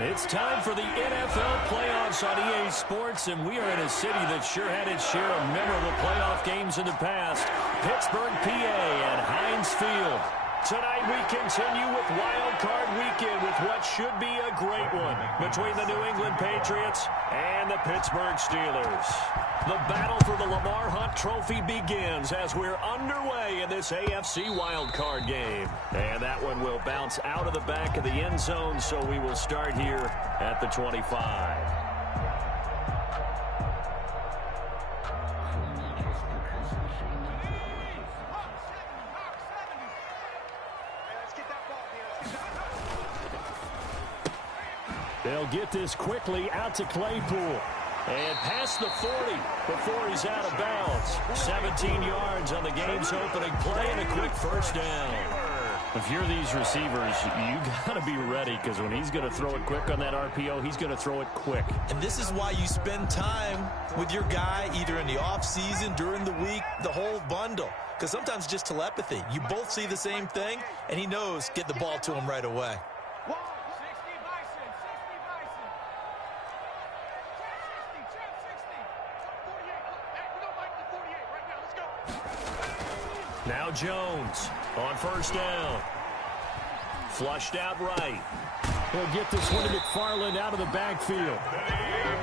It's time for the NFL playoffs on EA Sports, and we are in a city that sure had its share of memorable playoff games in the past. Pittsburgh, PA at Heinz Field. Tonight we continue with WildCard Weekend with what should be a great one between the New England Patriots and the Pittsburgh Steelers. The battle for the Lamar Hunt Trophy begins as we're underway in this AFC WildCard game. And that one will bounce out of the back of the end zone, so we will start here at the 25. They'll get this quickly out to Claypool. And past the 40 before he's out of bounds. 17 yards on the game's opening play and a quick first down. If you're these receivers, you got to be ready because when he's going to throw it quick on that RPO, he's going to throw it quick. And this is why you spend time with your guy either in the offseason, during the week, the whole bundle. Because sometimes just telepathy. You both see the same thing, and he knows get the ball to him right away. Now Jones on first down. Flushed out right. He'll get this one to McFarland out of the backfield.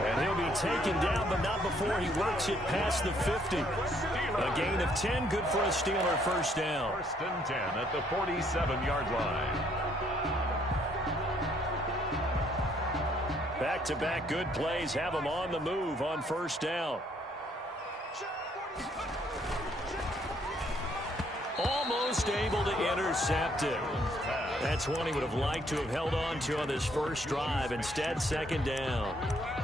And he'll be taken down, but not before he works it past the 50. A gain of 10, good for a Steeler first down. First and 10 at the 47-yard line. Back-to-back good plays have him on the move on first down. Almost able to intercept it. That's one he would have liked to have held on to on this first drive. Instead, second down.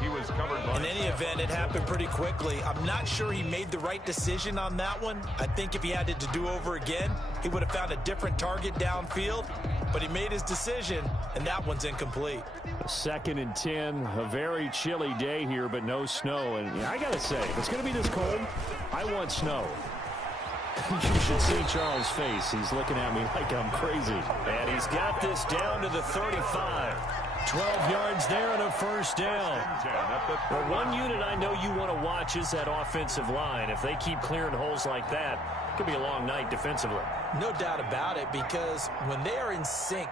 He was covered by... In any event, it happened pretty quickly. I'm not sure he made the right decision on that one. I think if he had it to do over again, he would have found a different target downfield. But he made his decision, and that one's incomplete. Second and 10, a very chilly day here, but no snow. And I got to say, if it's going to be this cold, I want snow. You should see Charles' face. He's looking at me like I'm crazy. And he's got this down to the 35. 12 yards there and a first down. Well, one unit I know you want to watch is that offensive line. If they keep clearing holes like that, it could be a long night defensively. No doubt about it, because when they are in sync,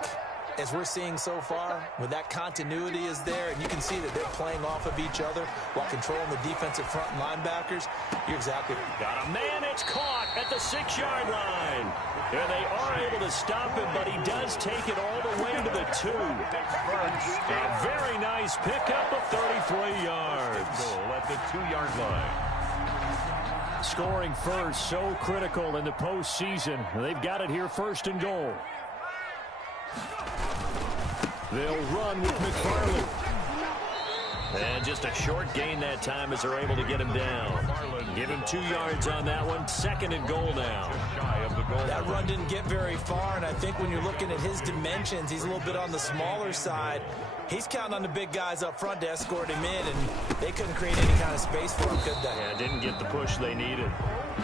as we're seeing so far, when that continuity is there, and you can see that they're playing off of each other while controlling the defensive front linebackers, you're exactly right. Got a man, it's caught at the 6-yard line. And they are able to stop him, but he does take it all the way to the 2. A very nice pickup of 33 yards. Goal at the 2-yard line. Scoring first, so critical in the postseason. They've got it here first and goal. They'll run with McFarland. And just a short gain that time as they're able to get him down. Give him 2 yards on that one. Second and goal now. That run didn't get very far, and I think when you're looking at his dimensions, he's a little bit on the smaller side. He's counting on the big guys up front to escort him in, and they couldn't create any kind of space for him, could they? Yeah, didn't get the push they needed.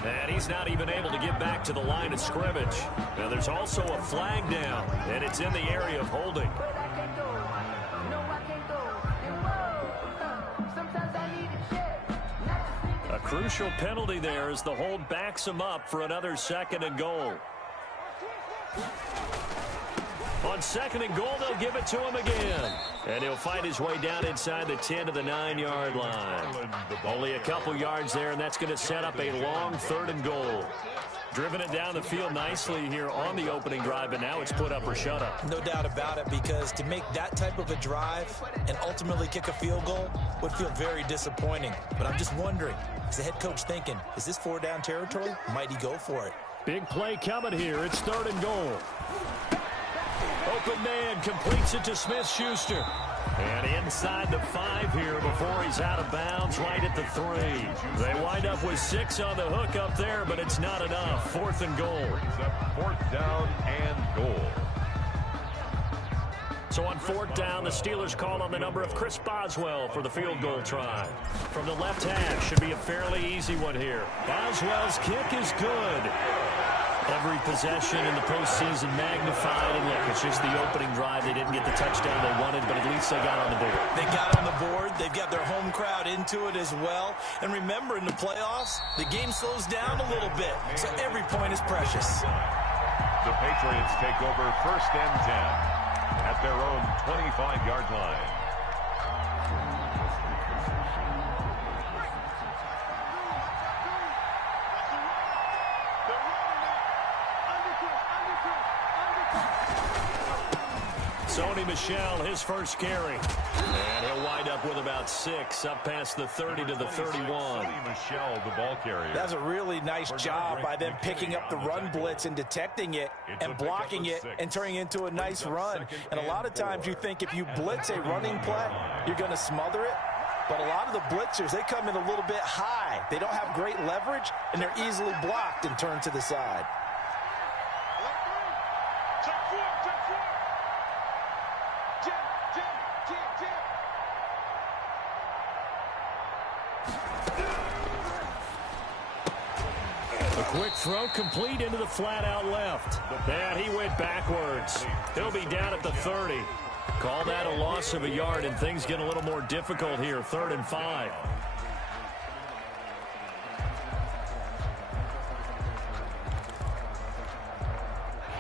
And he's not even able to get back to the line of scrimmage. Now there's also a flag down, and it's in the area of holding. A crucial penalty there as the hold backs him up for another second and goal. On second and goal, they'll give it to him again. And he'll fight his way down inside the 10 to the 9-yard line. Only a couple yards there, and that's going to set up a long third and goal. Driven it down the field nicely here on the opening drive, and now it's put up or shut up. No doubt about it, because to make that type of a drive and ultimately kick a field goal would feel very disappointing. But I'm just wondering, is the head coach thinking, is this 4-down territory? Might he go for it? Big play coming here. It's third and goal. Open man completes it to Smith-Schuster. And inside the 5 here before he's out of bounds right at the 3. They wind up with 6 on the hook up there, but it's not enough. Fourth and goal. Fourth down and goal. So on fourth down, the Steelers call on the number of Chris Boswell for the field goal try. From the left half, should be a fairly easy one here. Boswell's kick is good. Every possession in the postseason magnified, and look, it's just the opening drive. They didn't get the touchdown they wanted, but at least they got on the board. They got on the board. They've got their home crowd into it as well. And remember, in the playoffs, the game slows down a little bit, so every point is precious. The Patriots take over 1st and 10 at their own 25-yard line. Sony Michel, his first carry. And he'll wind up with about 6, up past the 30 to the 31. Sony Michel, the ball carrier. That's a really nice job by them picking up the run blitz and detecting it and blocking it and turning it into a nice run. And a lot of times you think if you blitz a running play, you're going to smother it. But a lot of the blitzers, they come in a little bit high. They don't have great leverage, and they're easily blocked and turned to the side. Quick throw complete into the flat out left. And he went backwards. He'll be down at the 30. Call that a loss of a yard, and things get a little more difficult here. 3rd and 5.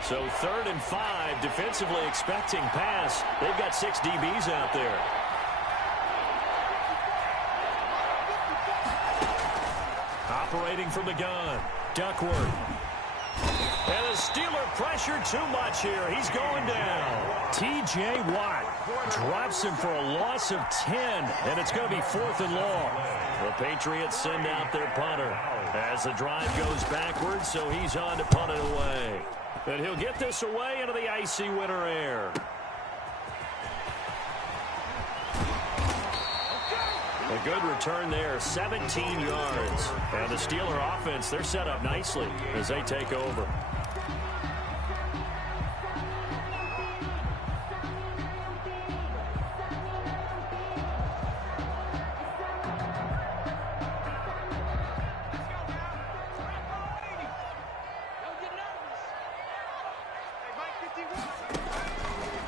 So 3rd and 5, defensively expecting pass. They've got 6 DBs out there. Operating from the gun. Duckworth. And the Steeler pressure too much here. He's going down. T.J. Watt drops him for a loss of 10, and it's going to be 4th and long. The Patriots send out their punter as the drive goes backwards, so he's on to punt it away. And he'll get this away into the icy winter air. A good return there, 17 yards. And the Steeler offense, they're set up nicely as they take over.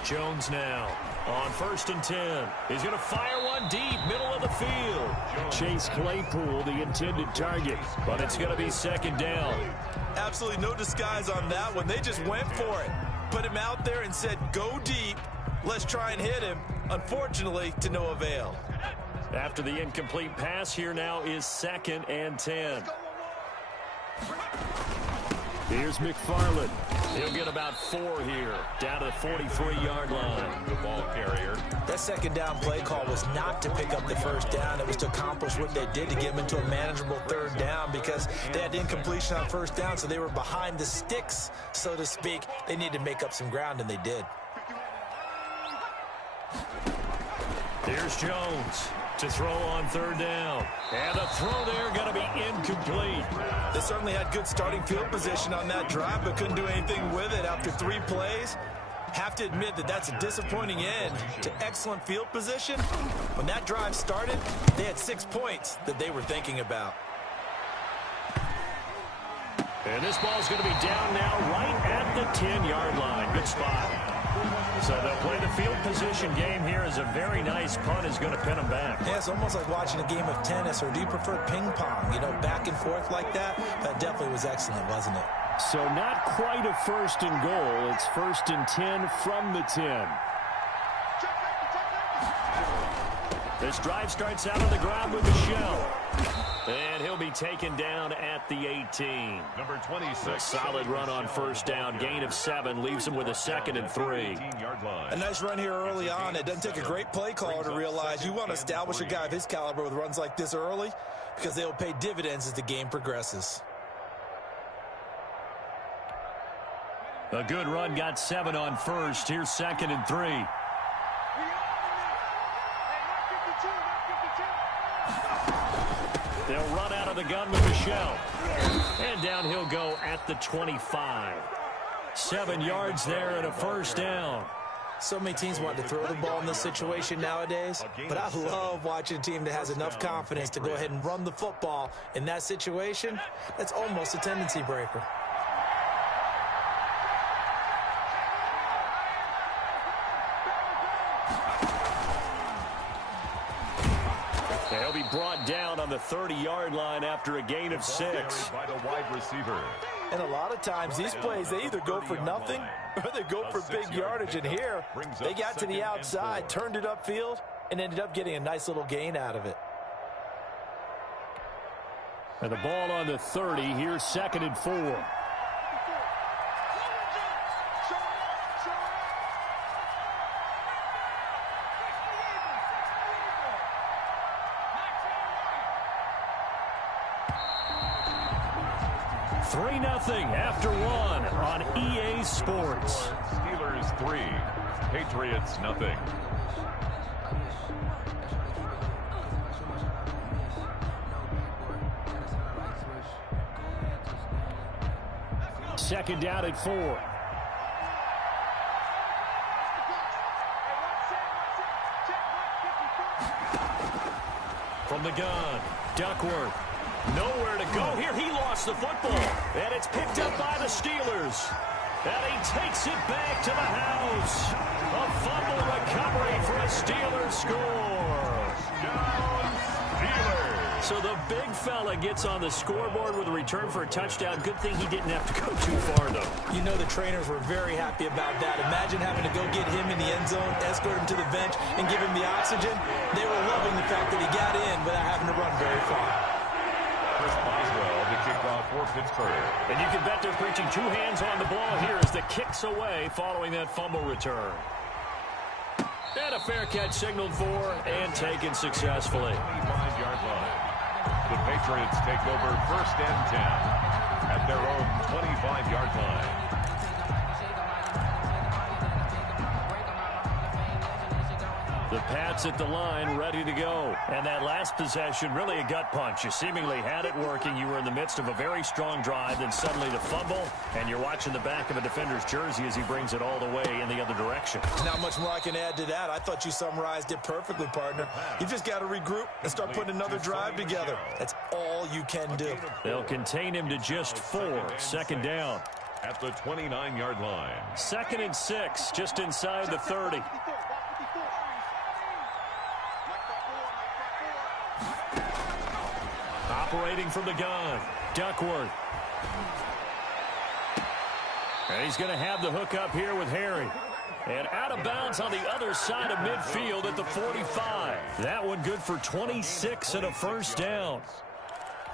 Jones now on 1st and 10. He's going to fire one deep, middle of the field. Chase Claypool, the intended target, but it's going to be 2nd down. Absolutely no disguise on that one. They just went for it. Put him out there and said, go deep. Let's try and hit him. Unfortunately, to no avail. After the incomplete pass, here now is 2nd and 10. Here's McFarland. He'll get about 4 here, down to the 43-yard line. The ball carrier. That 2nd down play call was not to pick up the 1st down. It was to accomplish what they did to get them into a manageable 3rd down because they had incompletion on 1st down, so they were behind the sticks, so to speak. They needed to make up some ground, and they did. Here's Jones to throw on 3rd down. And the throw there going to be incomplete. They certainly had good starting field position on that drive, but couldn't do anything with it after 3 plays. Have to admit that that's a disappointing end to excellent field position. When that drive started, they had 6 points that they were thinking about. And this ball's going to be down now right at the 10-yard line. Good spot. So they'll play the field position game here as a very nice punt is going to pin them back. Yeah, it's almost like watching a game of tennis, or do you prefer ping pong? You know, back and forth like that? That definitely was excellent, wasn't it? So not quite a 1st and goal. It's 1st and 10 from the 10. This drive starts out on the ground with Michel. And he'll be taken down at the 18. Number 26. A solid run on 1st down. Gain of 7 leaves him with a 2nd and 3. A nice run here early on. It doesn't take a great play caller to realize you want to establish a guy of his caliber with runs like this early because they will pay dividends as the game progresses. A good run, got 7 on 1st. Here's 2nd and 3. They'll run out of the gun with Michel. And down he'll go at the 25. 7 yards there and a 1st down. So many teams want to throw the ball in this situation nowadays, but I love watching a team that has enough confidence to go ahead and run the football in that situation. That's almost a tendency breaker. be brought down on the 30-yard line after a gain of 6. By the wide receiver. And a lot of times, these plays, they either go for nothing or they go for big yardage. And here, they got to the outside, turned it upfield, and ended up getting a nice little gain out of it. And the ball on the 30. Here's 2nd and 4. After 1 on EA Sports. Steelers 3, Patriots nothing. Second down at 4. From the gun, Duckworth. Nowhere to go here. He lost the football. And it's picked up by the Steelers. And he takes it back to the house. A fumble recovery for a Steelers score. Steelers. So the big fella gets on the scoreboard with a return for a touchdown. Good thing he didn't have to go too far, though. You know the trainers were very happy about that. Imagine having to go get him in the end zone, escort him to the bench, and give him the oxygen. They were loving the fact that he got in without having to run very far. Chris Boswell, the kickoff for Pittsburgh. And you can bet they're preaching 2 hands on the ball here as the kick's away following that fumble return. And a fair catch signaled for and taken successfully. 25-yard line. The Patriots take over 1st and 10 at their own 25-yard line. The Pats at the line, ready to go. And that last possession, really a gut punch. You seemingly had it working. You were in the midst of a very strong drive, then suddenly the fumble, and you're watching the back of a defender's jersey as he brings it all the way in the other direction. Not much more I can add to that. I thought you summarized it perfectly, partner. You've just got to regroup and start putting another drive together. That's all you can do. They'll contain him to just 4. 2nd down. At the 29-yard line. 2nd and 6, just inside the 30. Operating from the gun, Duckworth. And he's going to have the hook up here with Harry. And out of bounds on the other side of midfield at the 45. That one good for 26 and a 1st down.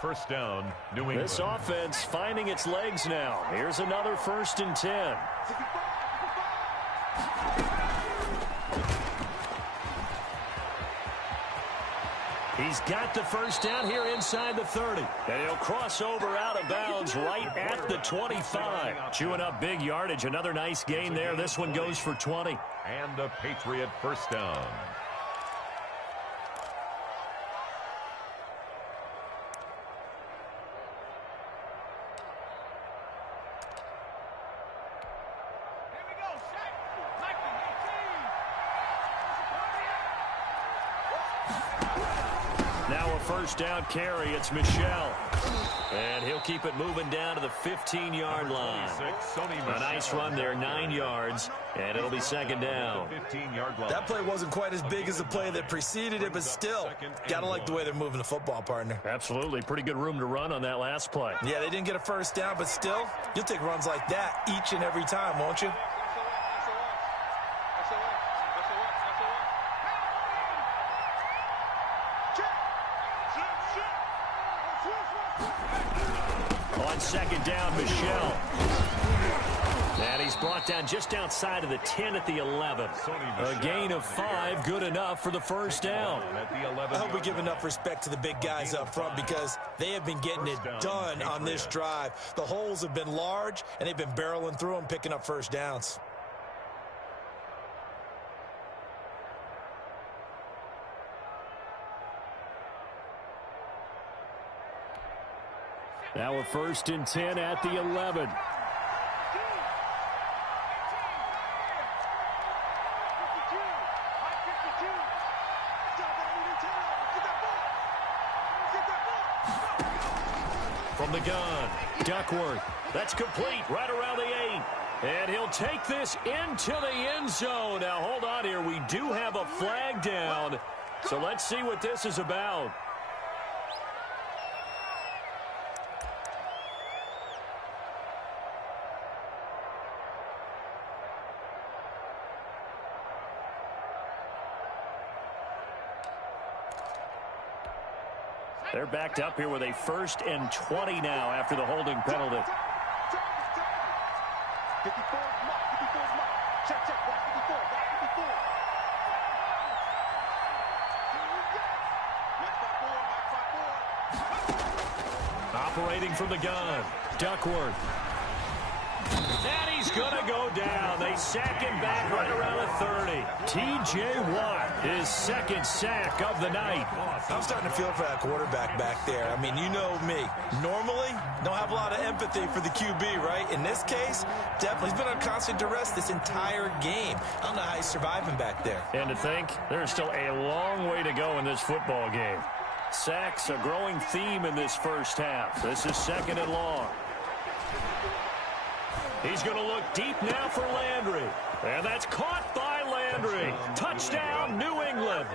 1st down, New England. This offense finding its legs now. Here's another 1st and 10. He's got the 1st down here inside the 30. And he'll cross over out of bounds right at the 25. Chewing up big yardage. Another nice gain there. This one goes for 20. And a Patriot 1st down. Now a 1st down carry. It's Michelle. And he'll keep it moving down to the 15-yard line. A nice run there, 9 yards, and it'll be 2nd down. That play wasn't quite as big as the play that preceded it, but still, gotta like the way they're moving the football, partner. Absolutely. Pretty good room to run on that last play. Yeah, they didn't get a 1st down, but still, you'll take runs like that each and every time, won't you? On 2nd down, Michelle. And he's brought down just outside of the 10 at the 11. A gain of 5, good enough for the 1st down. I hope we give enough respect to the big guys up front because they have been getting it done on this drive. The holes have been large, and they've been barreling through them, picking up 1st downs. Now a 1st and 10 at the 11. From the gun, Duckworth. That's complete right around the 8. And he'll take this into the end zone. Now hold on here. We do have a flag down. So let's see what this is about. They're backed up here with a 1st and 20 now after the holding penalty. 54 mark. Check, block 54, block 54. Operating from the gun, Duckworth. And he's going to go down. They sack him back right around the 30. T.J. Watt, his 2nd sack of the night. I'm starting to feel for that quarterback back there. I mean, you know me. Normally, don't have a lot of empathy for the QB, right? In this case, definitely he's been on constant duress this entire game. I don't know how he's surviving back there. And to think, there's still a long way to go in this football game. Sacks, a growing theme in this first half. This is 2nd and long. He's going to look deep now for Landry. And that's caught by Landry. Touchdown, New England.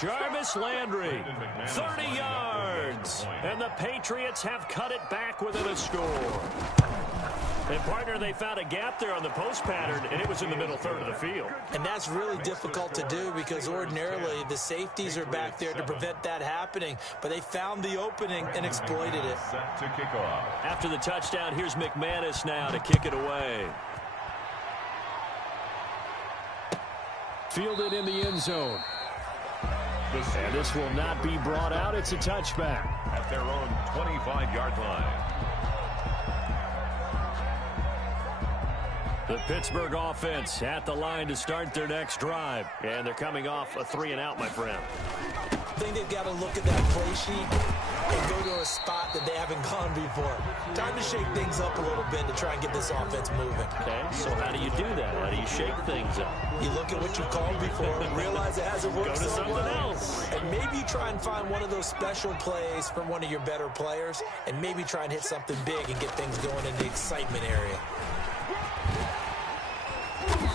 Jarvis Landry, 30 yards. And the Patriots have cut it back within a score. And, partner, they found a gap there on the post pattern, and it was in the middle third of the field. And that's really difficult to do because ordinarily the safeties are back there to prevent that happening. But they found the opening and exploited it. Set to kick off. After the touchdown, here's McManus now to kick it away. Fielded in the end zone. And this will not be brought out. It's a touchback. At their own 25-yard line. The Pittsburgh offense at the line to start their next drive. And they're coming off a 3-and-out, my friend. I think they've got to look at that play sheet and go to a spot that they haven't gone before. Time to shake things up a little bit to try and get this offense moving. Okay, so how do you do that? How do you shake things up? You look at what you called before and realize it hasn't worked. Go to so something well. else. And maybe you try and find one of those special plays from one of your better players and maybe try and hit something big and get things going in the excitement area.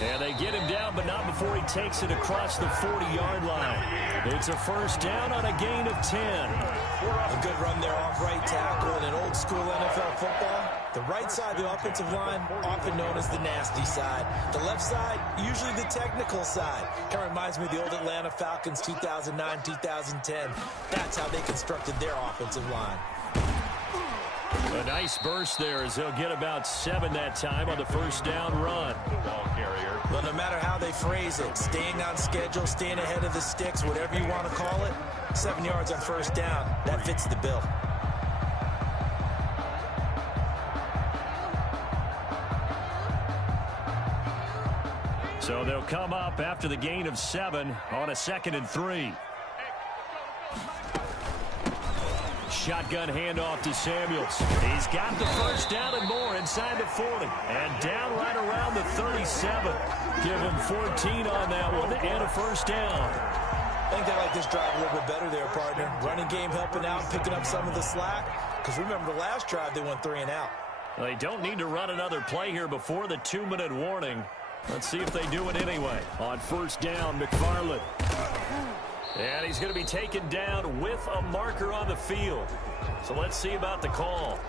And they get him down, but not before he takes it across the 40-yard line. It's a 1st down on a gain of 10. A good run there off right tackle in an old-school NFL football. The right side of the offensive line, often known as the nasty side. The left side, usually the technical side. Kind of reminds me of the old Atlanta Falcons 2009-2010. That's how they constructed their offensive line. A nice burst there as they'll get about 7 that time on the 1st down run. Ball carrier. Well, no matter how they phrase it, staying on schedule, staying ahead of the sticks, whatever you want to call it, 7 yards on 1st down, that fits the bill. So they'll come up after the gain of 7 on a 2nd and 3. Shotgun handoff to Samuels. He's got the 1st down and more inside the 40. And down right around the 37. Give him 14 on that one and a 1st down. I think they like this drive a little bit better there, partner. Running game helping out, picking up some of the slack. Because remember the last drive, they went 3-and-out. Well, they don't need to run another play here before the 2-minute warning. Let's see if they do it anyway. On 1st down, McFarland. And he's going to be taken down with a marker on the field. So let's see about the call.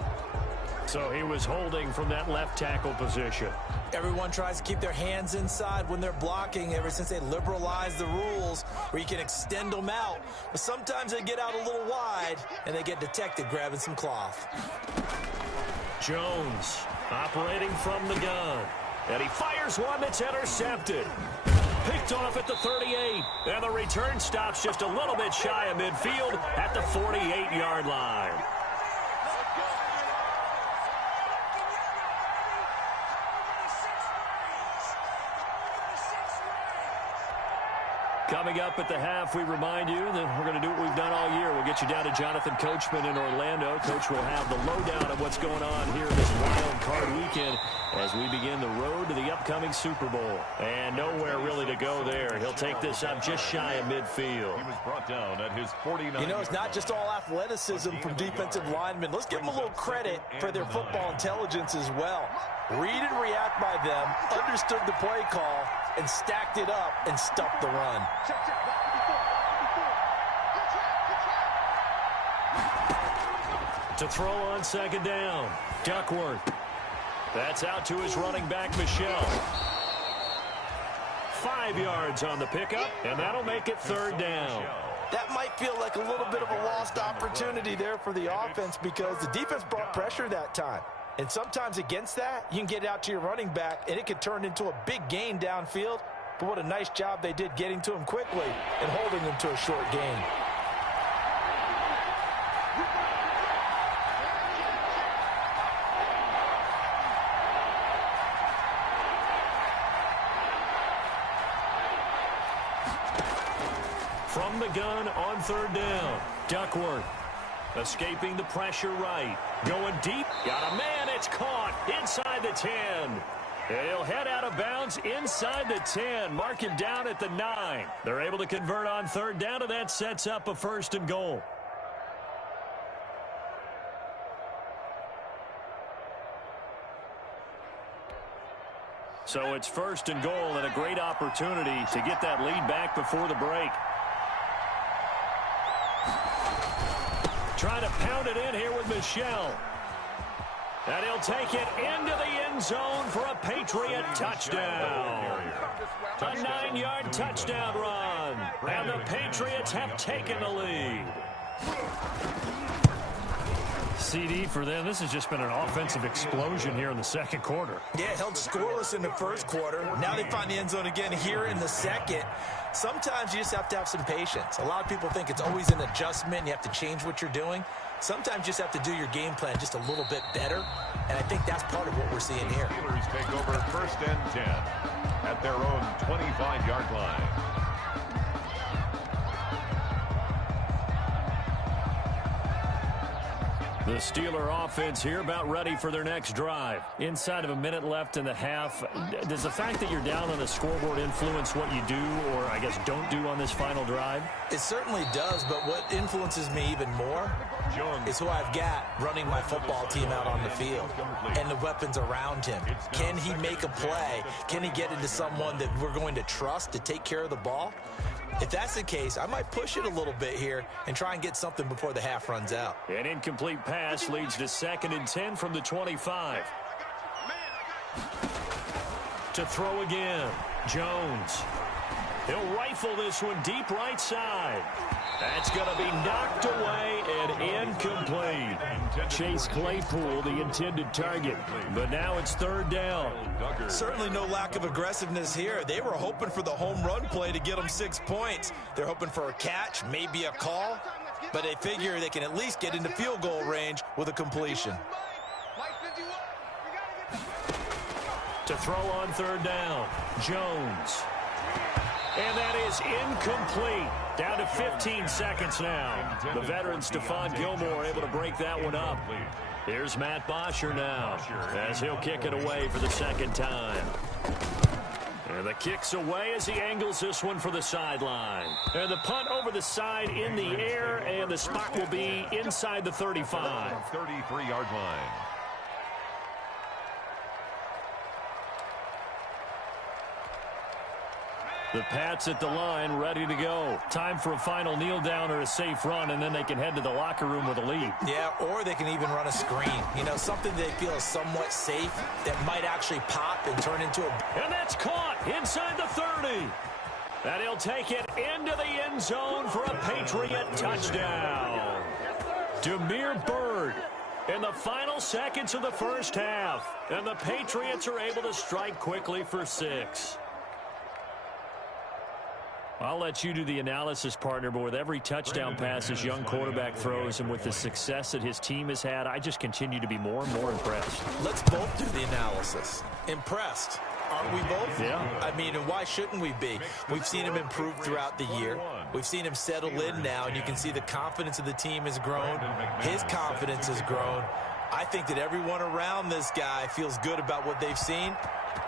So he was holding from that left tackle position. Everyone tries to keep their hands inside when they're blocking ever since they liberalized the rules where you can extend them out. But sometimes they get out a little wide and they get detected grabbing some cloth. Jones operating from the gun. And he fires one that's intercepted. Picked off at the 38. And the return stops just a little bit shy of midfield at the 48-yard line. Coming up at the half, we remind you that we're going to do what we've done all year. We'll get you down to Jonathan Coachman in Orlando. Coach will have the lowdown of what's going on here this wild card weekend as we begin the road to the upcoming Super Bowl. And nowhere really to go there. He'll take this up just shy of midfield. He was brought down at his 49. You know, it's not just all athleticism from defensive linemen. Let's give them a little credit for their football intelligence as well. Read and react by them, understood the play call, and stacked it up and stuffed the run. To throw on 2nd down, Duckworth. That's out to his running back, Michelle. 5 yards on the pickup, and that'll make it 3rd down. That might feel like a little bit of a lost opportunity there for the offense because the defense brought pressure that time. And sometimes against that, you can get it out to your running back, and it could turn into a big gain downfield. But what a nice job they did getting to him quickly and holding him to a short gain. From the gun on third down, Duckworth escaping the pressure right. Going deep. Got a man. It's caught inside the 10. He'll head out of bounds inside the 10. Mark him down at the 9. They're able to convert on third down, and that sets up a 1st and goal. So it's 1st and goal and a great opportunity to get that lead back before the break. Trying to pound it in here with Michel. And he'll take it into the end zone for a Patriot touchdown. A 9-yard touchdown run. And the Patriots have taken the lead. CD for them. This has just been an offensive explosion here in the second quarter. Yeah, held scoreless in the first quarter. Now they find the end zone again here in the second. Sometimes you just have to have some patience. A lot of people think it's always an adjustment and you have to change what you're doing. Sometimes you just have to do your game plan just a little bit better. And I think that's part of what we're seeing here. Steelers take over 1st and 10 at their own 25-yard line. The Steeler offense here about ready for their next drive. Inside of a minute left in the half. Does the fact that you're down on the scoreboard influence what you do or, I guess, don't do on this final drive? It certainly does, but what influences me even more is who I've got running my football team out on the field and the weapons around him. Can he make a play? Can he get into someone that we're going to trust to take care of the ball? If that's the case, I might push it a little bit here and try and get something before the half runs out. An incomplete pass leads to 2nd and 10 from the 25. To throw again, Jones. He'll rifle this one deep right side. That's going to be knocked away and incomplete. Chase Claypool, the intended target. But now it's 3rd down. Certainly no lack of aggressiveness here. They were hoping for the home run play to get them 6 points. They're hoping for a catch, maybe a call. But they figure they can at least get into field goal range with a completion. To throw on 3rd down, Jones. And that is incomplete. Down to 15 seconds now. The veteran Stephon Gilmore able to break that one up. Here's Matt Bosher now as he'll kick it away for the 2nd time. And the kick's away as he angles this one for the sideline. And the punt over the side in the air, and the spot will be inside the 35. 33-yard line. The Pats at the line, ready to go. Time for a final kneel down or a safe run, and then they can head to the locker room with a lead. Yeah, or they can even run a screen. You know, something they feel is somewhat safe that might actually pop and turn into a... And that's caught inside the 30. And he'll take it into the end zone for a Patriot touchdown. Damiere Byrd in the final seconds of the first half. And the Patriots are able to strike quickly for 6. I'll let you do the analysis, partner, but with every touchdown pass his young quarterback throws and with the success that his team has had, I just continue to be more and more impressed. Let's both do the analysis. Impressed. Aren't we both? Yeah. I mean, and why shouldn't we be? We've seen him improve throughout the year. We've seen him settle in now, and you can see the confidence of the team has grown. His confidence has grown. I think that everyone around this guy feels good about what they've seen,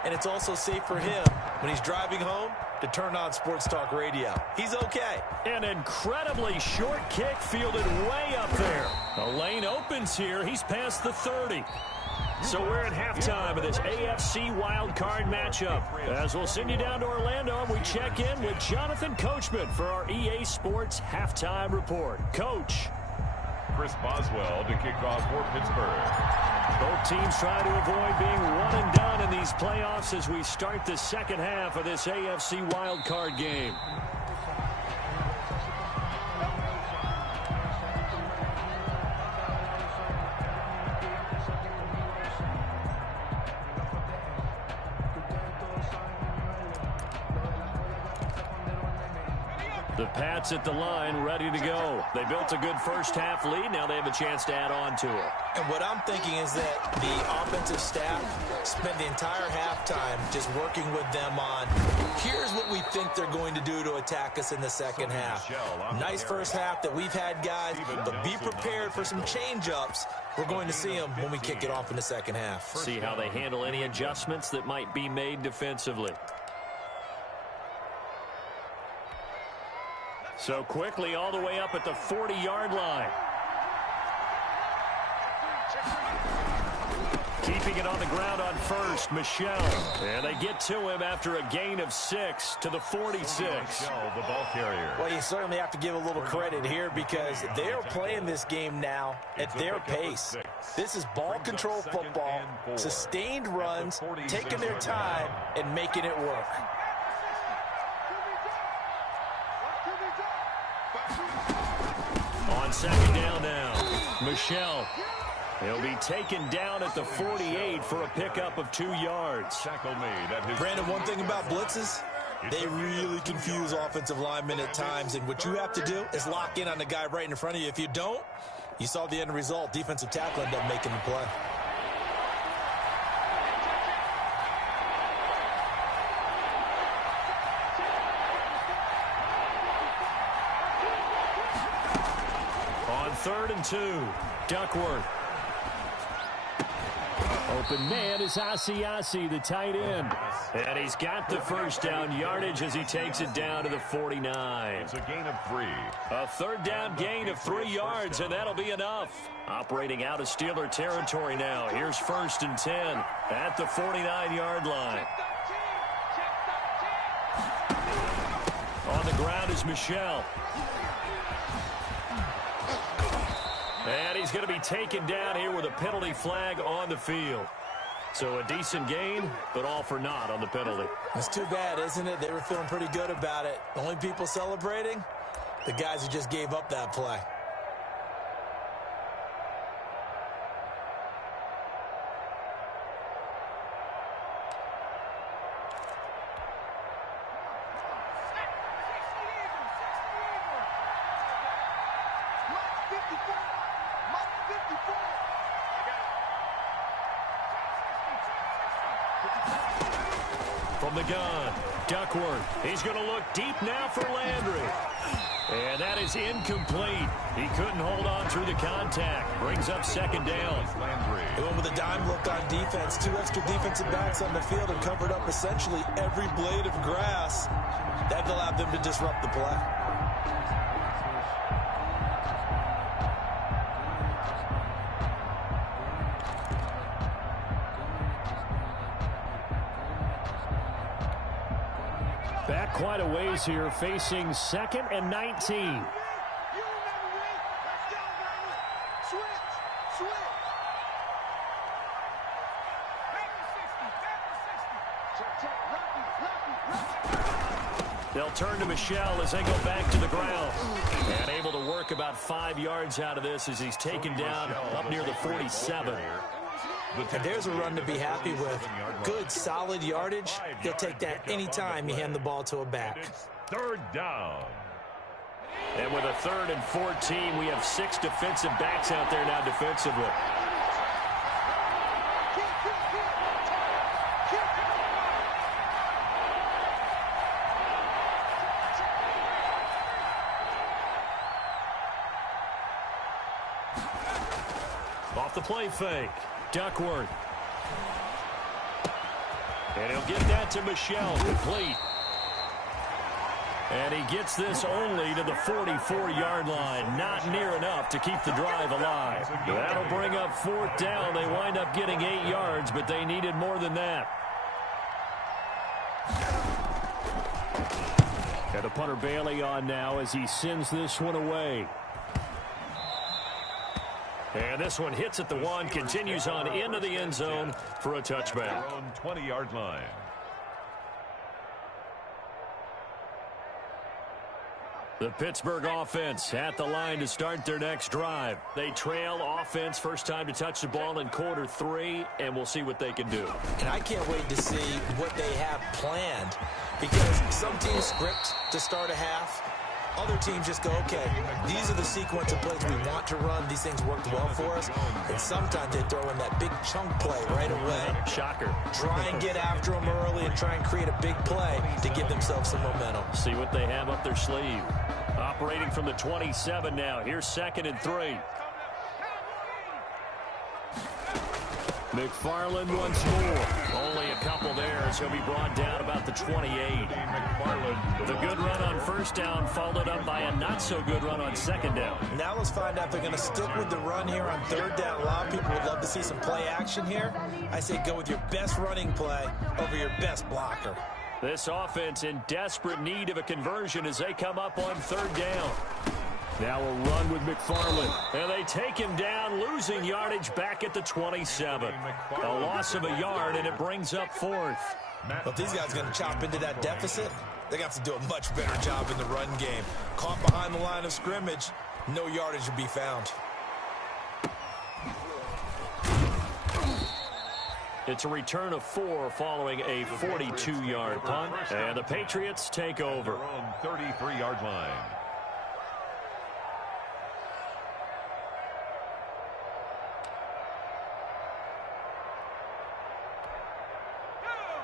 and it's also safe for him when he's driving home to turn on Sports Talk Radio. He's okay. An incredibly short kick fielded way up there. The lane opens here. He's past the 30. So we're at halftime of this AFC WildCard matchup. As we'll send you down to Orlando, and we check in with Jonathan Coachman for our EA Sports Halftime Report. Coach. Chris Boswell to kick off for Pittsburgh. Both teams trying to avoid being one and done in these playoffs as we start the second half of this AFC wildcard game. The Pats at the line, ready to go. They built a good first-half lead. Now they have a chance to add on to it. And what I'm thinking is that the offensive staff spent the entire halftime just working with them on, here's what we think they're going to do to attack us in the second half. Nice first half that we've had, guys, but be prepared for some change-ups. We're going to see them when we kick it off in the second half. See how they handle any adjustments that might be made defensively. So quickly all the way up at the 40-yard line. Keeping it on the ground on first, Michel. And they get to him after a gain of 6 to the 46. The ball carrier. Well, you certainly have to give a little credit here because they're playing this game now at their pace. This is ball control football, sustained runs, taking their time, and making it work. On second down now, Michel. He'll be taken down at the 48 for a pickup of 2 yards. Tackle made. Brandon, one thing about blitzes, they really confuse offensive linemen at times, and what you have to do is lock in on the guy right in front of you. If you don't, you saw the end result. Defensive tackle ended up making the play. On 3rd and 2, Duckworth. Open man is Asiasi, the tight end. And he's got the first down yardage as he takes it down to the 49. It's a gain of 3. A 3rd down gain of 3 yards, and that'll be enough. Operating out of Steeler territory now. Here's 1st and 10 at the 49-yard line. On the ground is Michel. And he's going to be taken down here with a penalty flag on the field. So a decent gain, but all for naught on the penalty. It's too bad, isn't it? They were feeling pretty good about it. The only people celebrating, the guys who just gave up that play. From the gun, Duckworth. He's going to look deep now for Landry. And that is incomplete. He couldn't hold on through the contact. Brings up 2nd down. They went with a dime look on defense. 2 extra defensive backs on the field and covered up essentially every blade of grass. That allowed them to disrupt the play. Back quite a ways here, facing 2nd and 19. They'll turn to Michel as they go back to the ground. And able to work about 5 yards out of this as he's taken down up near the 47. And there's a run to be happy with. Good, solid yardage. You'll take that anytime you hand the ball to a back. 3rd down. And with a 3rd and 14, we have 6 defensive backs out there now defensively. Off the play fake. Duckworth. And he'll get that to Michel, complete. And he gets this only to the 44-yard line. Not near enough to keep the drive alive. That'll bring up 4th down. They wind up getting 8 yards, but they needed more than that. And the punter Bailey on now as he sends this one away. And this one hits at the 1, continues on into the end zone for a touchback. Their own 20-yard line. The Pittsburgh offense at the line to start their next drive. They trail offense, first time to touch the ball in quarter 3, and we'll see what they can do. And I can't wait to see what they have planned, because some teams script to start a half, Other teams just go, okay, these are the sequence of plays we want to run. These things worked well for us. And sometimes they throw in that big chunk play right away. Shocker. Try and get after them early and try and create a big play to give themselves some momentum. See what they have up their sleeve. Operating from the 27 now. Here's 2nd and 3. McFarland once more. Only a couple there as he'll be brought down about the 28. The good run on 1st down followed up by a not-so-good run on 2nd down. Now let's find out if they're going to stick with the run here on 3rd down. A lot of people would love to see some play action here. I say go with your best running play over your best blocker. This offense in desperate need of a conversion as they come up on 3rd down. Now a run with McFarland. And they take him down, losing yardage back at the 27. A loss of a yard, and it brings up 4th. But if these guys are going to chop into that deficit, they got to do a much better job in the run game. Caught behind the line of scrimmage, no yardage to be found. It's a return of 4 following a 42-yard punt. And the Patriots take over. Their own 33-yard line.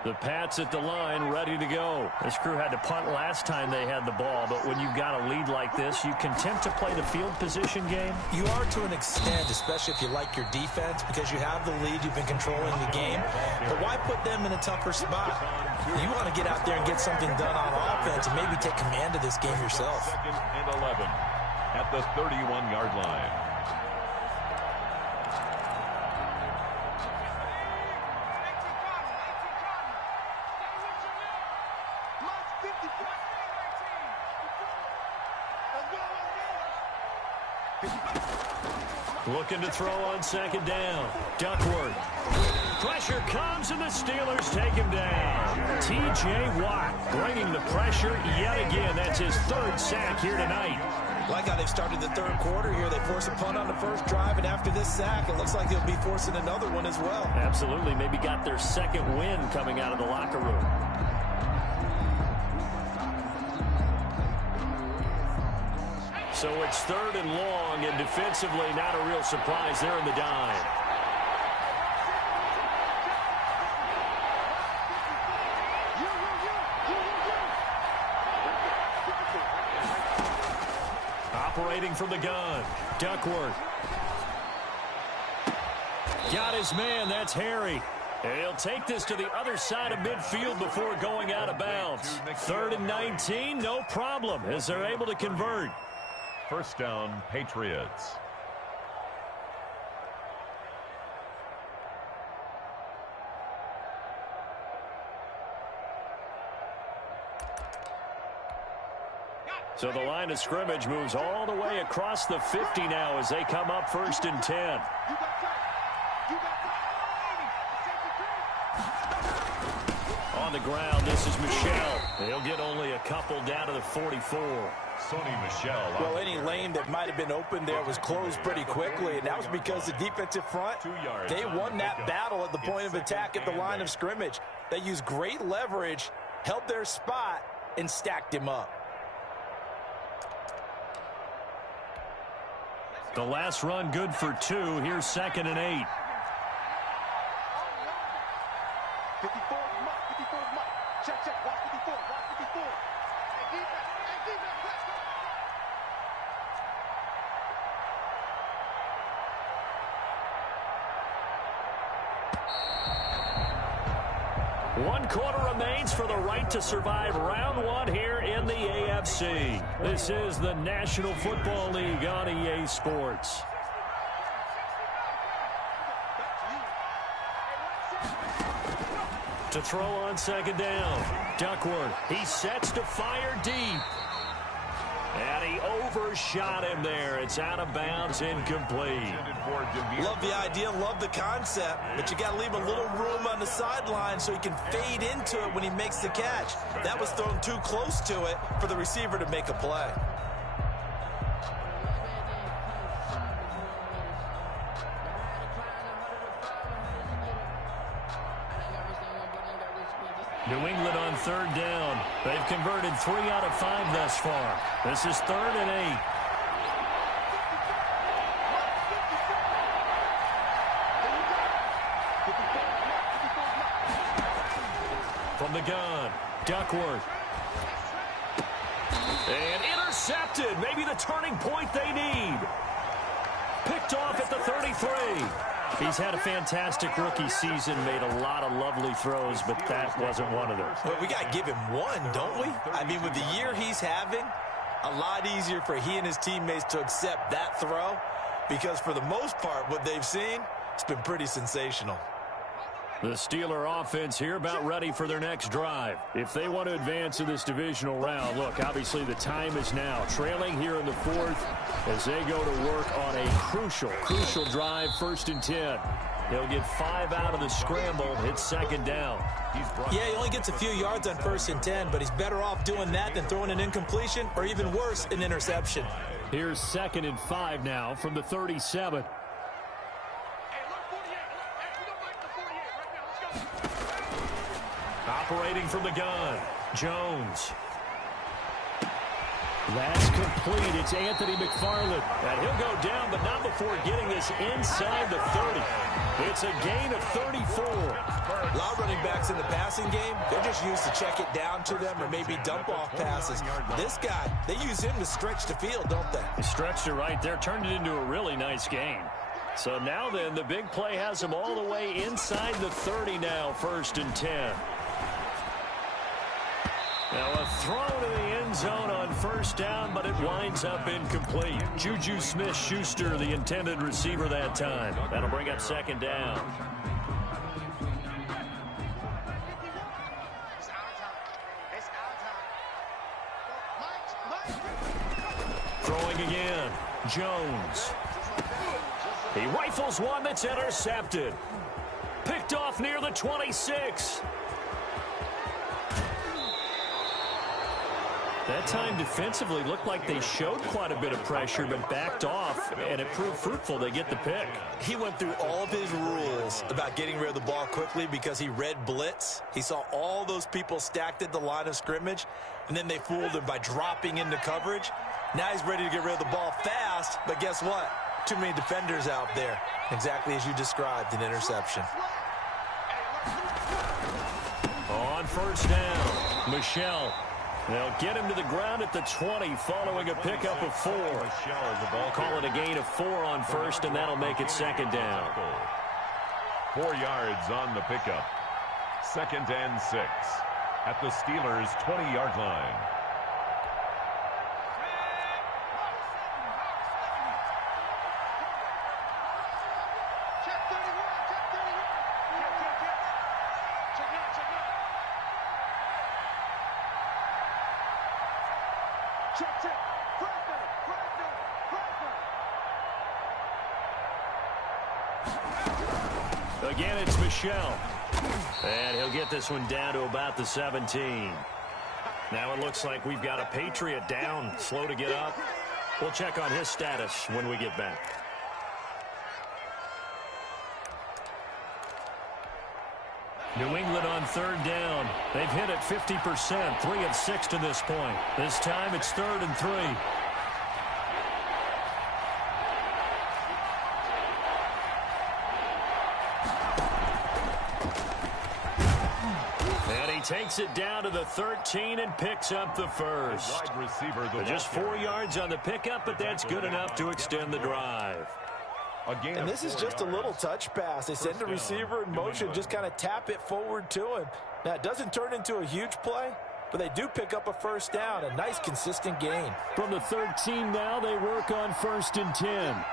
The Pats at the line, ready to go. This crew had to punt last time they had the ball, but when you've got a lead like this, you can tempt to play the field position game. You are to an extent, especially if you like your defense, because you have the lead, you've been controlling the game. But why put them in a tougher spot? You want to get out there and get something done on offense and maybe take command of this game yourself. 2nd and 11 at the 31-yard line. Looking to throw on 2nd down. Duckworth. Pressure comes, and the Steelers take him down. T.J. Watt bringing the pressure yet again. That's his 3rd sack here tonight. Like how they've started the 3rd quarter here. They force a punt on the 1st drive, and after this sack, it looks like they'll be forcing another one as well. Absolutely. Maybe got their 2nd win coming out of the locker room. So it's 3rd and long, and defensively not a real surprise there in the dime. Operating from the gun, Duckworth. Got his man, that's Harry. And he'll take this to the other side of midfield before going out of bounds. 3rd and 19, no problem, as they're able to convert. 1st down, Patriots. So the line of scrimmage moves all the way across the 50 now as they come up 1st and 10. On the ground, this is Michel. They'll get only a couple down to the 44. Sony Michel. Well, any lane that might have been open there was closed pretty quickly, and that was because the defensive front, they won that battle at the point of attack at the line of scrimmage. They used great leverage, held their spot, and stacked him up. The last run good for 2. Here's 2nd and 8. 54 mark, 54 mark. Check, check, watch 54, watch 54. Hey, defense, let's go. One quarter remains for the right to survive round 1 here in the AFC. This is the National Football League on EA Sports. To throw on 2nd down, Duckworth. He sets to fire deep. And he overshot him there. It's out of bounds, incomplete. Love the idea, love the concept, but you got to leave a little room on the sideline so he can fade into it when he makes the catch. That was thrown too close to it for the receiver to make a play. New England on third down. They've converted 3 out of 5 thus far. This is 3rd and 8. From the gun, Duckworth. And intercepted. Maybe the turning point they need. Picked off at the 33. He's had a fantastic rookie season, made a lot of lovely throws, but that wasn't one of them. Well, we got to give him one, don't we? I mean, with the year he's having, a lot easier for he and his teammates to accept that throw because for the most part, what they've seen, it's been pretty sensational. The Steeler offense here about ready for their next drive. If they want to advance in this divisional round, look, obviously the time is now. Trailing here in the 4th as they go to work on a crucial drive, 1st and 10. They'll get 5 out of the scramble. It's 2nd down. Yeah, he only gets a few yards on 1st and 10, but he's better off doing that than throwing an incompletion or even worse, an interception. Here's 2nd and 5 now from the 37. Operating from the gun, Jones. That's complete. It's Anthony McFarland. And he'll go down, but not before getting this inside the 30. It's a gain of 34. A lot of running backs in the passing game, they're just used to check it down to them or maybe dump off passes. This guy, they use him to stretch the field, don't they? He stretched it right there, turned it into a really nice gain. So now then, the big play has him all the way inside the 30 now, 1st and 10. Now a throw to the end zone on 1st down, but it winds up incomplete. Juju Smith-Schuster, the intended receiver that time. That'll bring up 2nd down. Throwing again, Jones. He rifles one that's intercepted. Picked off near the 26. That time defensively looked like they showed quite a bit of pressure but backed off, and it proved fruitful. They get the pick. He went through all of his rules about getting rid of the ball quickly because he read blitz. He saw all those people stacked at the line of scrimmage, and then they fooled him by dropping into coverage. Now he's ready to get rid of the ball fast, but guess what? Too many defenders out there. Exactly as you described, an interception. On 1st down, Michelle. They'll get him to the ground at the 20 following a pickup of 4. Call it a gain of 4 on 1st, and that'll make it 2nd down. 4 yards on the pickup. 2nd and 6 at the Steelers' 20-yard line. Again, it's Michelle. And he'll get this one down to about the 17. Now it looks like we've got a Patriot down, slow to get up. We'll check on his status when we get back. New England on 3rd down. They've hit it 50%, 3 of 6 to this point. This time it's 3rd and 3. Takes it down to the 13 and picks up the 1st. Just 4 yards on the pickup, but that's good enough to extend the drive. And this is just a little touch pass. They send the receiver in motion, just kind of tap it forward to him. Now, it doesn't turn into a huge play, but they do pick up a 1st down, a nice, consistent gain. From the 13 now, they work on 1st and 10.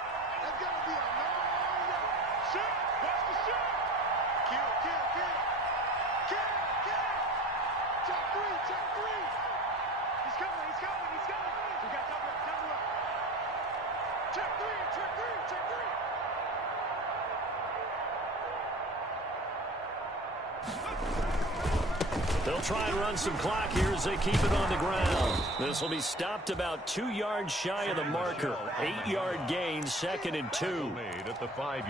They'll try and run some clock here as they keep it on the ground. This will be stopped about 2 yards shy of the marker. 8-yard gain, 2nd and 2.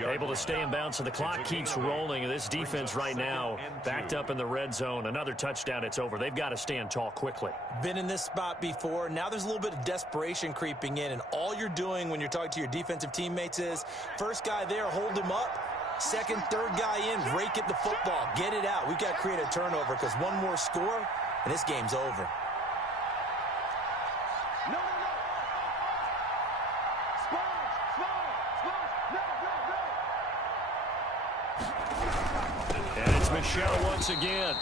Able to stay in bounds, so the clock keeps rolling. And this defense right now backed up in the red zone. Another touchdown, it's over. They've got to stand tall quickly. Been in this spot before. Now there's a little bit of desperation creeping in. And all you're doing when you're talking to your defensive teammates is, first guy there, hold him up. Second, third guy in, rake at the football. Get it out. We've got to create a turnover because one more score, and this game's over. No. No. And it's Michel once again.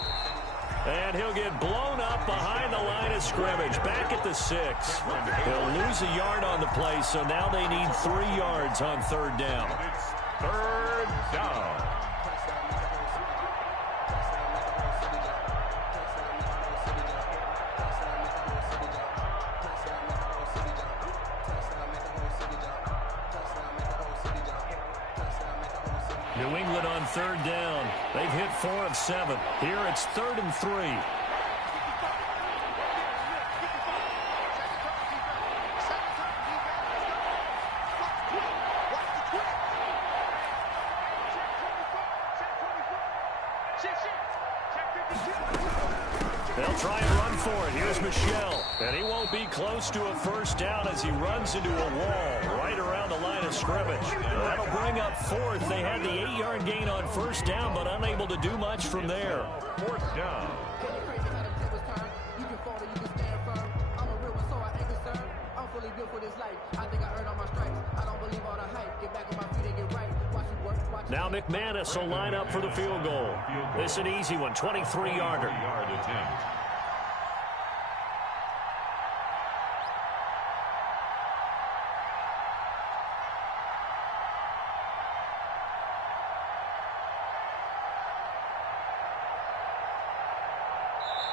And he'll get blown up behind the line of scrimmage, back at the 6. He'll lose a yard on the play, so now they need 3 yards on 3rd down. Third down. New England on 3rd down. They've hit 4 of 7. Here it's 3rd and 3. They'll try and run for it. Here's Michel. And he won't be close to a first down as he runs into a wall right around the line of scrimmage. That'll bring up 4th. They had the 8-yard gain on 1st down, but unable to do much from there. 4th down. Now McManus will line up for the field goal. This is an easy one, 23-yarder. Attempt.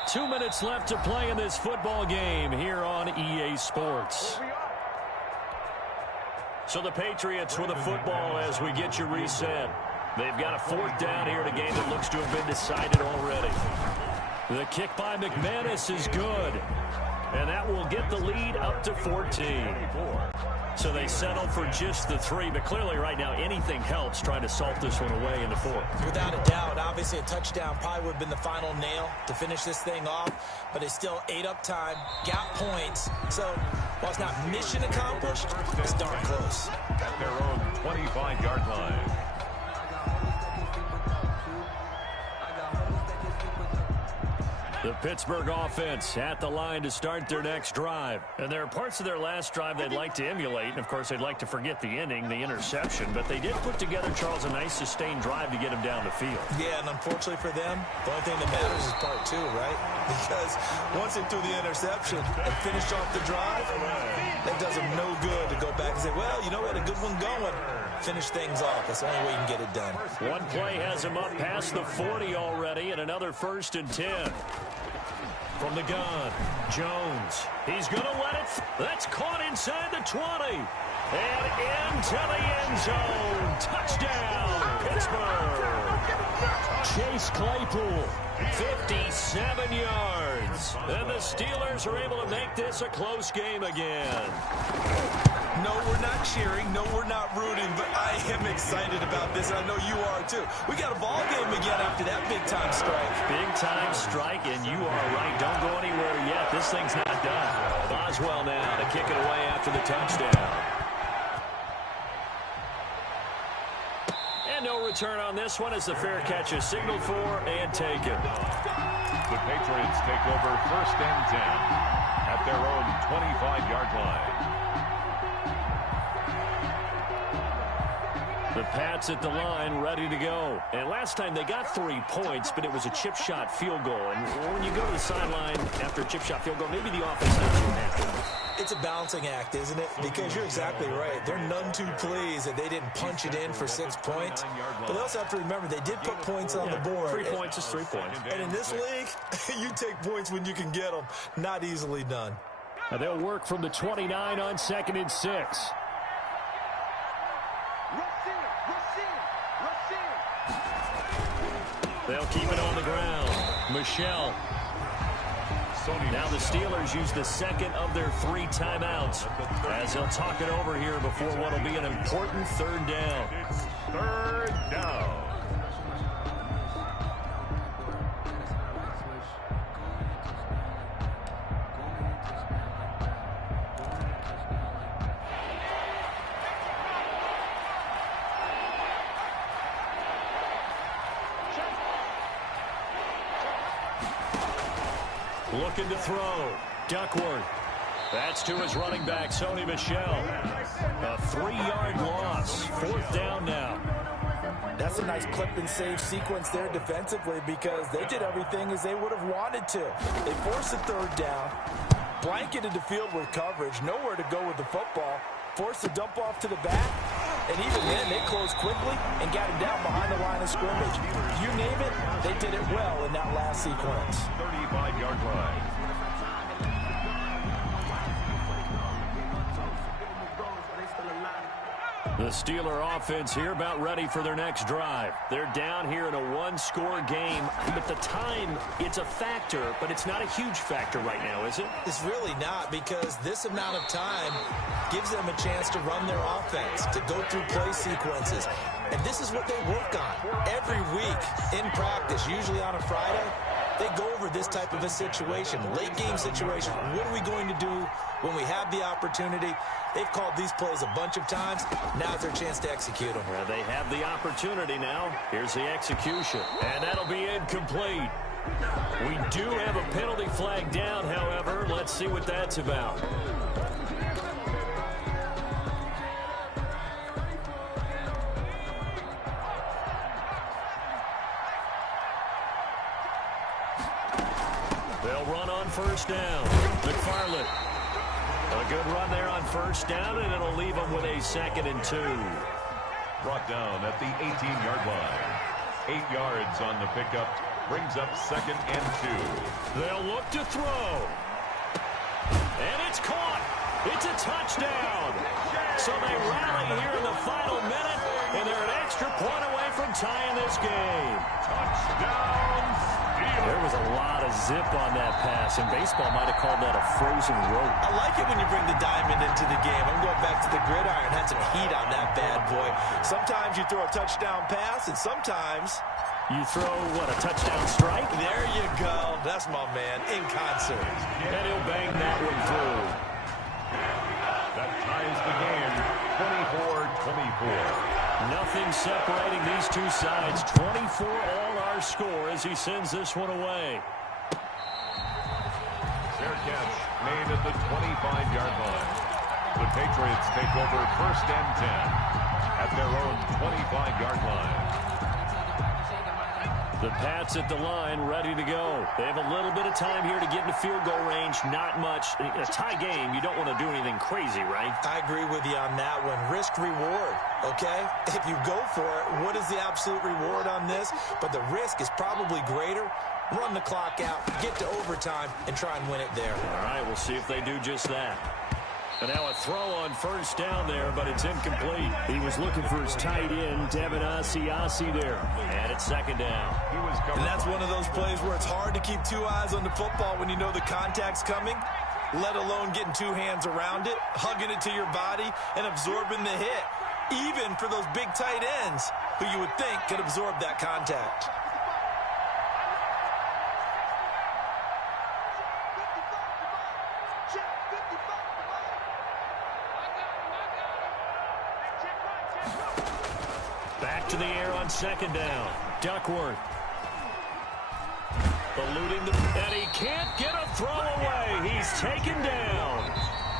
Two minutes left to play in this football game here on EA Sports. So the Patriots with a football as we get you reset. They've got a 4th down here in a game that looks to have been decided already. The kick by McManus is good. And that will get the lead up to 14. So they settle for just the 3, but clearly right now anything helps trying to salt this one away in the 4th. Without a doubt, obviously a touchdown probably would have been the final nail to finish this thing off, but it's still ate up time, got points. So while it's not mission accomplished, it's darn close. At their own 25-yard line. The Pittsburgh offense at the line to start their next drive. And there are parts of their last drive they'd like to emulate. And, of course, they'd like to forget the ending, the interception. But they did put together, Charles, a nice sustained drive to get him down the field. Yeah, and unfortunately for them, the only thing that matters is part 2, right? Because once they threw the interception and finished off the drive, that does them no good to go back and say, well, you know, we had a good one going. Finish things off. That's the only way you can get it done. One play has him up past the 40 already, and another 1st and 10. From the gun, Jones. He's going to let it. That's caught inside the 20. And into the end zone. Touchdown, Pittsburgh. Chase Claypool, 57 yards. And the Steelers are able to make this a close game again. No, we're not cheering. No, we're not rooting. But I am excited about this, and I know you are too. We got a ball game again after that big-time strike. Big-time strike, and you are right. Don't go anywhere yet. This thing's not done. Boswell now to kick it away after the touchdown. And no return on this one as the fair catch is signaled for and taken. The Patriots take over 1st and 10 at their own 25-yard line. The Pats at the line, ready to go. And last time they got 3 points, but it was a chip shot field goal. And when you go to the sideline after a chip shot field goal, maybe the offense not too happy. It's a balancing act, isn't it? Because you're exactly right. They're none too pleased that they didn't punch it in for 6 points. But they also have to remember they did put points on the board. 3 points is 3 points. And in this league, you take points when you can get them. Not easily done. Now they'll work from the 29 on 2nd and 6. They'll keep it on the ground. Michelle. Now the Steelers use the second of their 3 timeouts as they'll talk it over here before what will be an important third down. It's third down. Looking to throw. Duckworth. That's to his running back, Sony Michel. A 3-yard loss. 4th down now. That's a nice clip and save sequence there defensively because they did everything as they would have wanted to. They forced a 3rd down, blanketed the field with coverage, nowhere to go with the football, forced a dump off to the back, and even then they closed quickly and got him down behind the line of scrimmage. You name it, they did it well in that last sequence. 35-yard line. The Steeler offense here about ready for their next drive. They're down here in a 1-score game, but the time, it's a factor, but it's not a huge factor right now, is it? It's really not because this amount of time gives them a chance to run their offense, to go through play sequences. And this is what they work on every week in practice, usually on a Friday. They go over this type of a situation, late game situation. What are we going to do when we have the opportunity? They've called these plays a bunch of times. Now's their chance to execute them. Well, they have the opportunity now. Here's the execution. And that'll be incomplete. We do have a penalty flag down, however. Let's see what that's about. They'll run on 1st down. McFarland. A good run there on 1st down, and it'll leave them with a 2nd and 2. Brought down at the 18-yard line. 8 yards on the pickup. Brings up 2nd and 2. They'll look to throw. And it's caught. It's a touchdown. So they rally here in the final minute, and they're an extra point away from tying this game. Touchdown, Steelers. There was a lot of zip on that pass, and baseball might have called that a frozen rope. I like it when you bring the diamond into the game. I'm going back to the gridiron. Had some heat on that bad boy. Sometimes you throw a touchdown pass, and sometimes you throw, what, a touchdown strike? There you go. That's my man, in concert. And he'll bang that one through. That ties the game, 24-24. Nothing separating these two sides. 24 all our score as he sends this one away. Fair catch made at the 25-yard line. The Patriots take over 1st and 10 at their own 25-yard line. The Pats at the line, ready to go. They have a little bit of time here to get into field goal range. Not much. In a tie game, you don't want to do anything crazy, right? I agree with you on that one. Risk reward, okay? If you go for it, what is the absolute reward on this? But the risk is probably greater. Run the clock out, get to overtime, and try and win it there. All right, we'll see if they do just that. And now a throw on 1st down there, but it's incomplete. He was looking for his tight end, Devin Asiasi there. And it's 2nd down. And that's one of those plays where it's hard to keep 2 eyes on the football when you know the contact's coming, let alone getting 2 hands around it, hugging it to your body, and absorbing the hit. Even for those big tight ends who you would think could absorb that contact. Back to the air on 2nd down. Duckworth. Eluding and he can't get a throw away. He's taken down.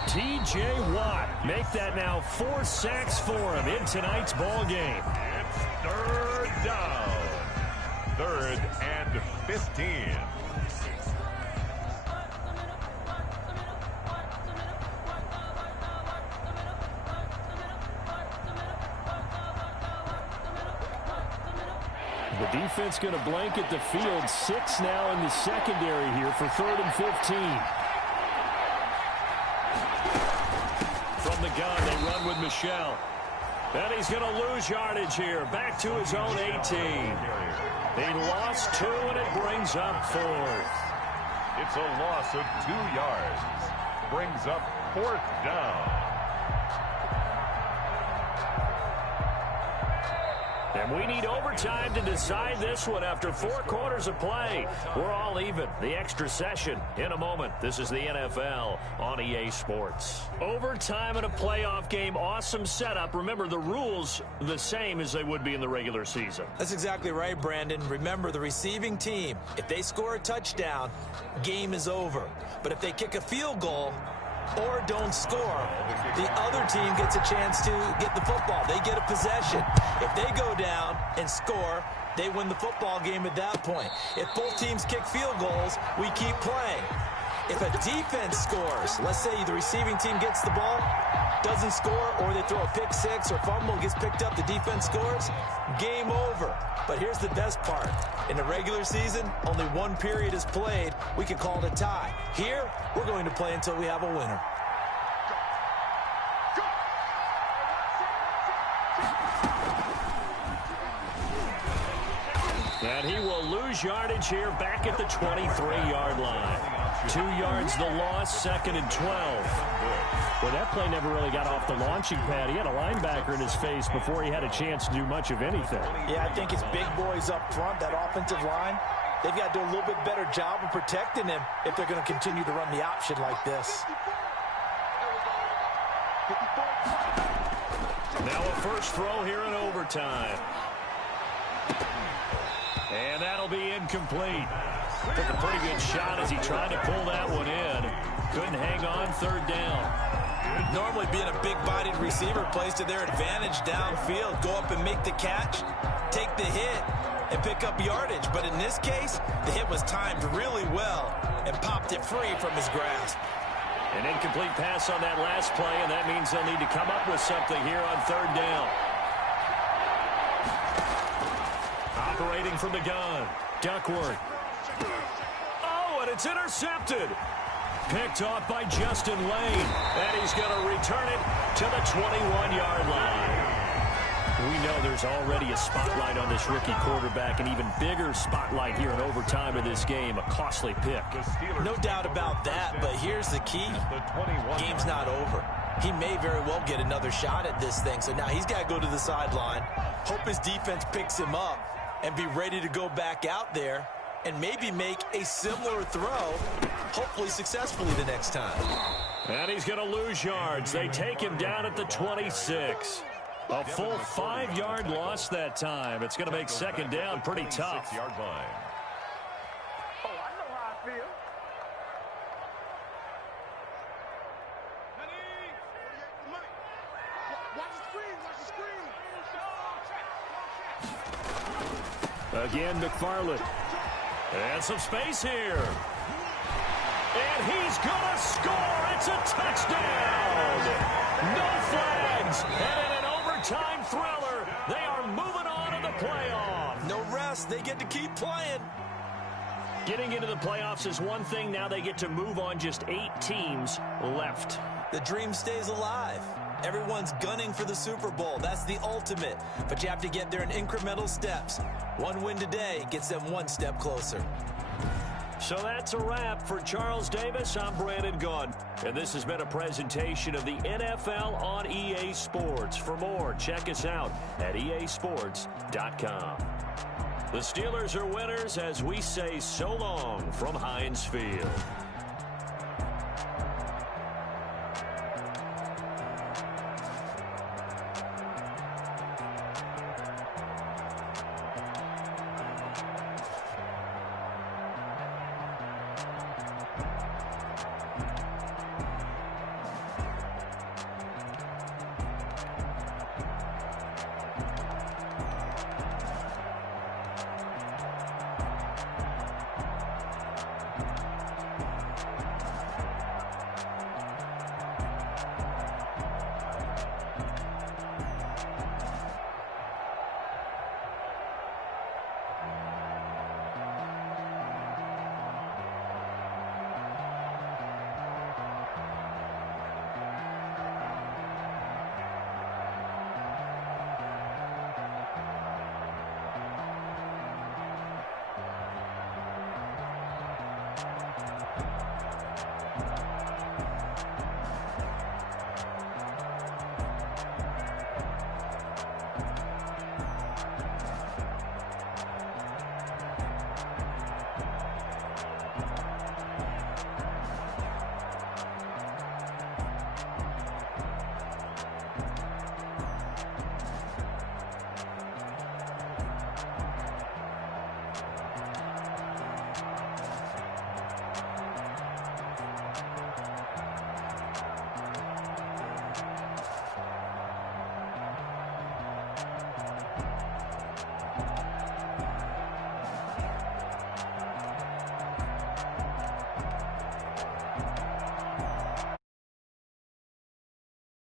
T.J. Watt make that now 4 sacks for him in tonight's ball game. It's 3rd down. 3rd and 15. The defense going to blanket the field. 6 now in the secondary here for 3rd and 15. From the gun, they run with Michel. And he's going to lose yardage here. Back to his own 18. He lost 2, and it brings up 4th. It's a loss of 2 yards. Brings up 4th down. And we need overtime to decide this one after 4 quarters of play. We're all even. The extra session in a moment. This is the NFL on EA Sports. Overtime in a playoff game. Awesome setup. Remember, the rules the same as they would be in the regular season. That's exactly right, Brandon. Remember, the receiving team, if they score a touchdown, game is over. But if they kick a field goal or don't score, the other team gets a chance to get the football. They get a possession. If they go down and score, they win the football game at that point. If both teams kick field goals, we keep playing. If a defense scores, let's say the receiving team gets the ball, doesn't score, or they throw a pick six or fumble, gets picked up, the defense scores, game over. But here's the best part. In the regular season, only 1 period is played. We can call it a tie. Here, we're going to play until we have a winner. And he will lose yardage here back at the 23-yard line. 2 yards the loss, 2nd and 12. Well, that play never really got off the launching pad. He had a linebacker in his face before he had a chance to do much of anything. Yeah, I think it's big boys up front, that offensive line. They've got to do a little bit better job of protecting him if they're going to continue to run the option like this. Now a first throw here in overtime. And that'll be incomplete. Took a pretty good shot as he tried to pull that one in. Couldn't hang on, 3rd down. Normally being a big-bodied receiver plays to their advantage downfield. Go up and make the catch, take the hit, and pick up yardage. But in this case, the hit was timed really well and popped it free from his grasp. An incomplete pass on that last play, and that means they'll need to come up with something here on 3rd down. Operating from the gun, Duckworth. Oh, and it's intercepted. Picked off by Justin Lane, and he's going to return it to the 21-yard line. We know there's already a spotlight on this rookie quarterback, an even bigger spotlight here in overtime of this game, a costly pick. No doubt about that, but here's the key. Game's not over. He may very well get another shot at this thing, so now he's got to go to the sideline, hope his defense picks him up, and be ready to go back out there and maybe make a similar throw, hopefully successfully the next time. And he's going to lose yards. They take him down at the 26. A full 5-yard loss that time. It's going to make 2nd down pretty tough. 6-yard line. Oh, I know how I feel. Watch the screen, watch the screen. Again, McFarland. And some space here. And he's going to score. It's a touchdown. No flags. And in an overtime thriller, they are moving on to the playoff. No rest. They get to keep playing. Getting into the playoffs is one thing. Now they get to move on. Just 8 teams left. The dream stays alive. Everyone's gunning for the Super Bowl. That's the ultimate. But you have to get there in incremental steps. One win today gets them 1 step closer. So that's a wrap. For Charles Davis, I'm Brandon Gunn. And this has been a presentation of the NFL on EA Sports. For more, check us out at easports.com. The Steelers are winners as we say so long from Heinz Field.